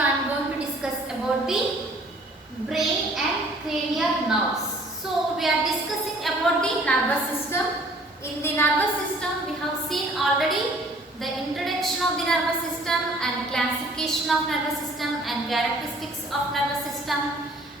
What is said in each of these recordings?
I am going to discuss about the brain and cranial nerves. So we are discussing about the nervous system. In the nervous system we have seen already the introduction of the nervous system and classification of nervous system and characteristics of nervous system.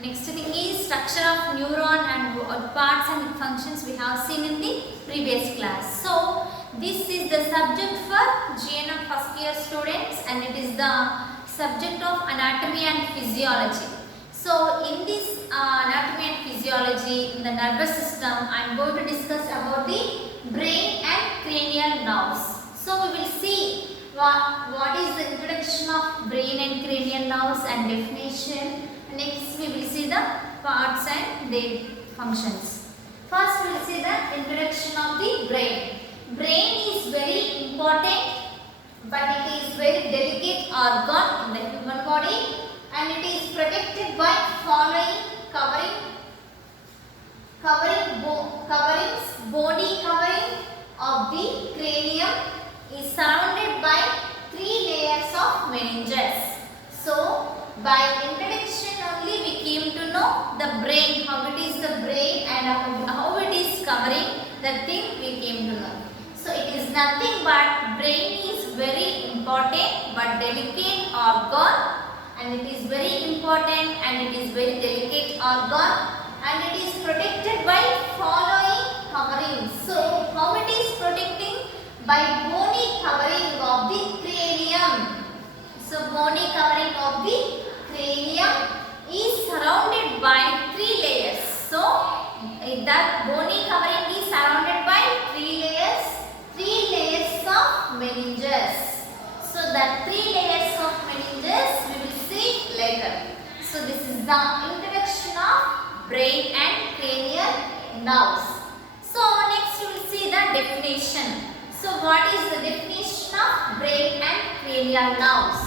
Next thing is structure of neuron and what parts and functions we have seen in the previous class. So this is the subject for GNM first year students and it is the subject of anatomy and physiology. So in this anatomy and physiology in the nervous system I am going to discuss about the brain and cranial nerves. So we will see what is the introduction of brain and cranial nerves and definition. Next we will see the parts and their functions. First we will see the introduction of the brain. Brain is very important but it is very delicate organ in the human body and it is protected by following body covering of the cranium is surrounded by 3 layers of meninges. So by introduction only we came to know the brain, how it is the brain and how it is covering the thing we came to know. So it is nothing but brain is very important but delicate organ and it is very important and it is very delicate organ and it is protected by following coverings. So how it is protecting? By bony covering of the cranium. So bony covering of the cranium is surrounded by 3 layers. So that bony covering is surrounded by 3 layers of meninges. So that 3 layers of meninges we will see later. So this is the introduction of brain and cranial nerves. So next we will see the definition. So what is the definition of brain and cranial nerves?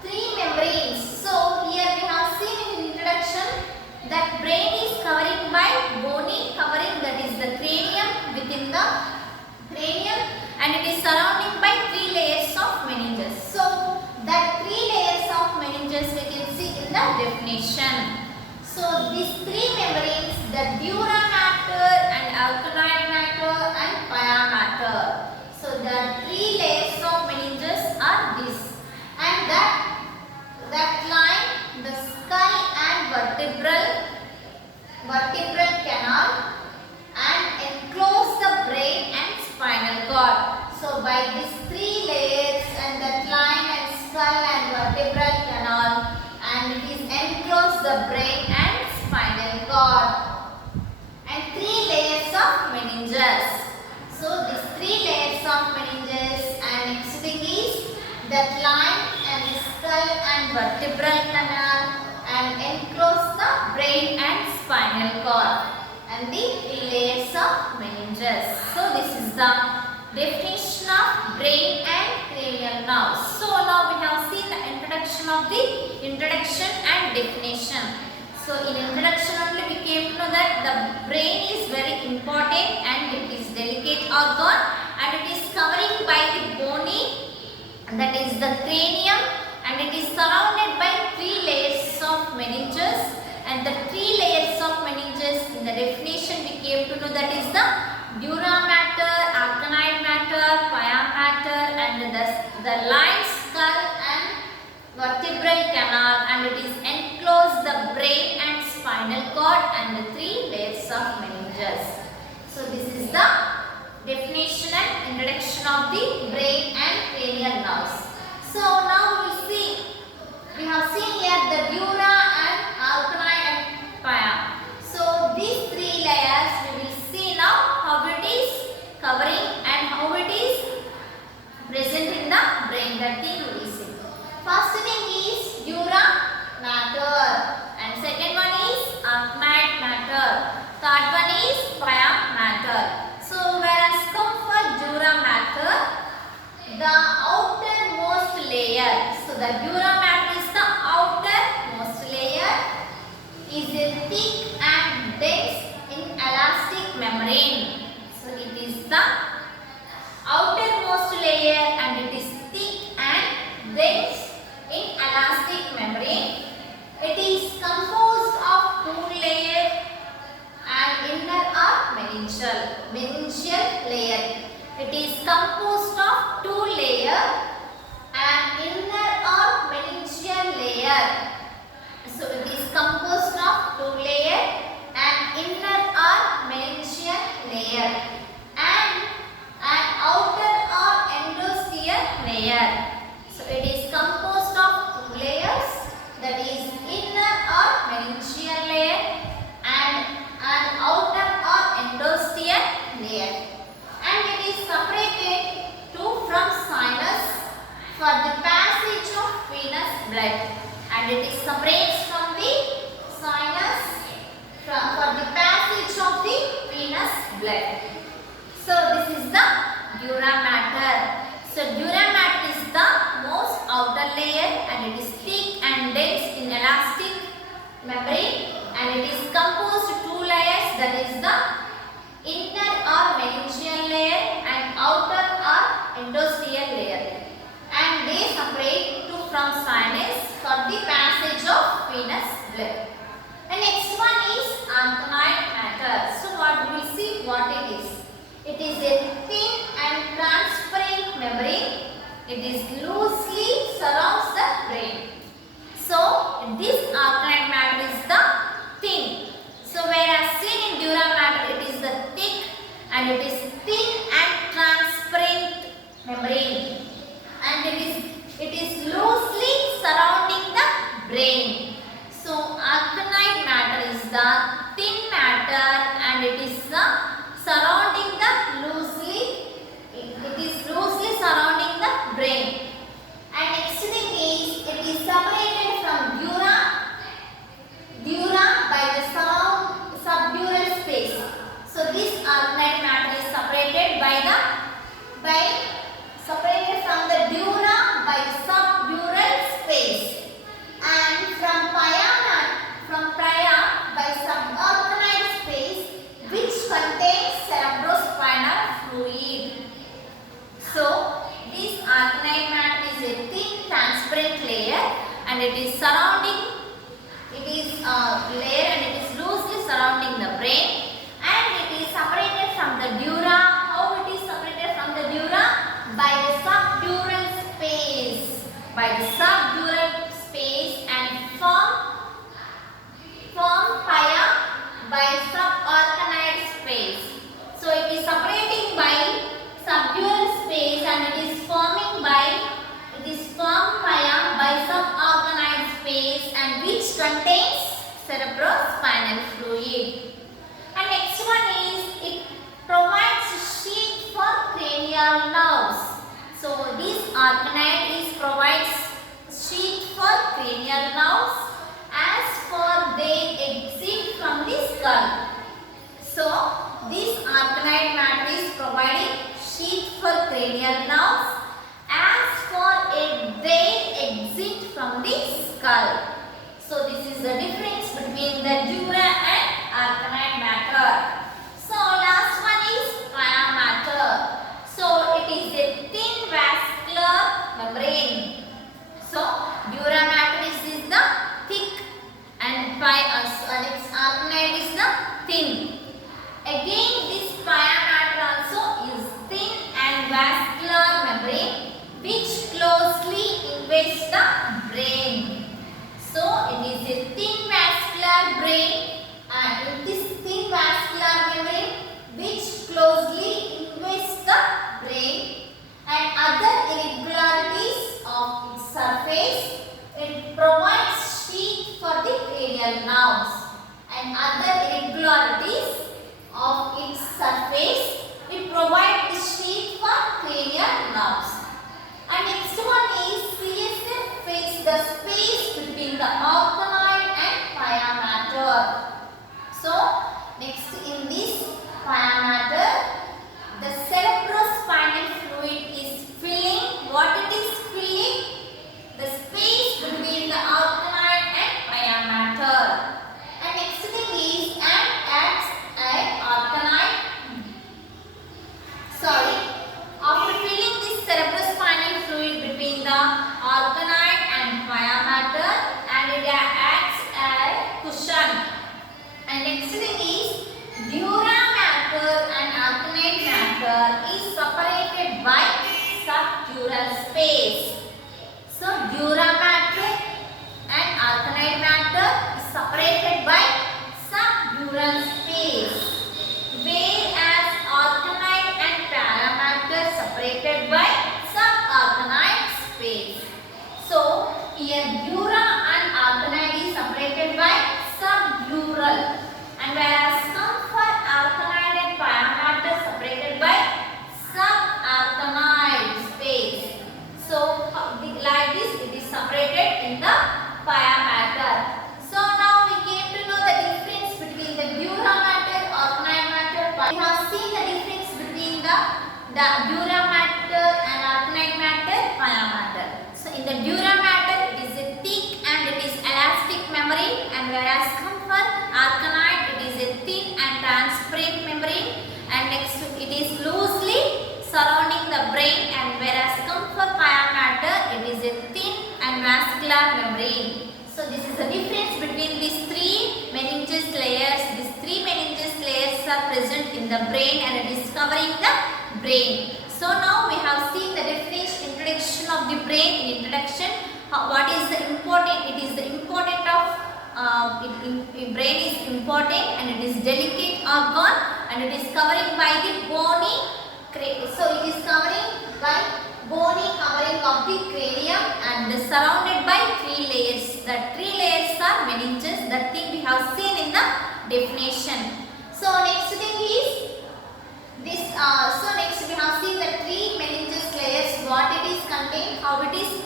3 membranes. So here we have seen in the introduction that brain is covering by bony covering, that is the cranium, within the cranium, and it is surrounding by 3 layers of meninges. So that 3 layers of meninges we can see in the definition. So these 3 membranes, the dura mater and alkaloid matter and pia mater. So the 3 layers of meninges are this, and that line the skull and vertebral canal and enclose the brain and spinal cord. So by these 3 layers and that line and skull and vertebral canal and it is enclose the brain and spinal cord and 3 layers of meninges. So these 3 layers of meninges and next thing is that line and the skull and vertebral canal and enclose the brain and spinal cord and the 3 layers of meninges. So this is the definition of brain and cranial nerves. So now we have seen the introduction and definition. So in introduction only we came to know that the brain is very important and it is delicate organ and it is covering by the bony, that is the cranium, and it is surrounded by 3 layers of meninges and the 3 layers of meninges in the definition we came to know that is the dura mater, alkaloid mater, pia mater and the line, skull and vertebral canal and it is enclosed the brain and spinal cord and the 3 layers of meninges. So this is the definition and introduction of the brain and cranial nerves. So now we see, we have seen here the dura and alkaloid and pia. So these 3 layers we will see now how it is covering and how it is present in the brain, that thing we will see. First thing is dura mater and second one is alkaloid mater, third one is pia mater. So whereas come for dura mater, the outermost layer, so the dura mater is the outermost layer, is a thick and dense inelastic membrane. So it is the outermost layer and it is thick and dense inelastic elastic membrane. It is composed of two layers and inner or meningeal layer. It is composed of two layers and inner or meningeal layer. So it is composed of two layers and inner or meningeal layer and an outer or endosteal layer. So it is composed of two layers, that is inner or meningeal layer and an outer or endosteal layer. And it is separated from sinus for the passage of venous blood. And it is separates from the sinus for the passage of the venous blood. So this is the dura mater. So dura mater is the most outer layer and it is thick and dense in elastic membrane and it is composed of two layers, that is the inner or meningeal layer and outer or endosteal layer. And they separate from sinus for the passage of venous blood. The next one is arachnoid matter. So what we will see what it is. It is a thin and transparent membrane. It is loosely surrounds the brain. So this arachnoid matter is the thin. So whereas seen in dura mater it is the thick and it is thin and transparent membrane and it is loosely surrounding the brain. So arachnoid matter is the thin matter and it is surrounding the loosely. It is loosely surrounding the brain. And next thing is it is separated from dura by the subdural space. So this arachnoid matter is separated separated from the dura by the subdural space and from pria by subarachnoid space which contains cerebrospinal fluid. So this arachnoid matter is a thin transparent layer and it is surrounding, it is a layer and it is loosely surrounding the brain and it is separated from the dura. How it is separated from the dura? By the subdural space. By the subdural space and form pia by subarachnoid space. So it is separating by subdural space and it is formed pia by subarachnoid space and which contains cerebrospinal fluid. And next one is it provides sheath for cranial nerves. So this arachnoid provides sheath for cranial nerves as for they exit from the skull. So this arachnoid matter is providing sheath for cranial nerves as for they exit from the skull. So this is the difference between the dura and arachnoid matter. So last one is pia matter. So it is a thin vascular membrane. So dura matter is the thick and its arachnoid is the thin. Again this pia matter also is thin and vascular membrane which closely invades the brain. So it is a thin vascular brain and in this thin vascular membrane which closely invades the brain and other irregularities of its surface. It provides sheath for the cranial nerves and other irregularities of its surface. It provides the sheath for cranial nerves. And next one is CSF fills the space between the arachnoid and pia mater. So next in this pia mater, the cerebrospinal fluid is filling. What it is filling? The space between the arachnoid and pia mater. And next thing is acts as arachnoid. After filling this cerebrospinal fluid between the arachnoid and pia here dura and arachnoid is separated by subdural, and whereas comfort, arachnoid and pia mater separated by subarachnoid space. So like this it is separated in the pia mater. So now we came to know the difference between the dura mater, arachnoid matter. We have seen the difference between the dura matter and arachnoid matter, pia matter. So in the dura matter it is a thick and it is elastic membrane, and whereas comfort, arachnoid it is a thin and transparent membrane, and next it is loosely surrounding the brain, and whereas comfort, pia matter it is a thin and vascular membrane. So this is the difference between these three meninges layers. These three meninges layers are present in the brain and it is covering the brain. So now we have seen the definition, introduction of the brain. In introduction, what is the important? It is the important of brain is important and it is delicate organ and it is covering by the bony. So it is covering by bony covering of the cranium and surrounded by three layers. The three layers are meninges. That thing we have seen in the definition. So next thing is this. So next we have seen the three meninges layers. What it is contained, how it is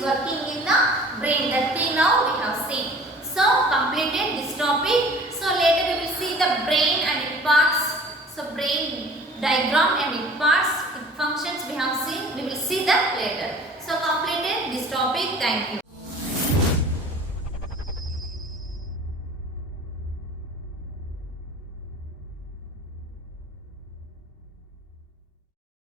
working in the brain. That thing now we have seen. So completed this topic. So later we will see the brain and its parts. So brain diagram and its parts, its functions we have seen. We will see that later. So completed this topic. Thank you.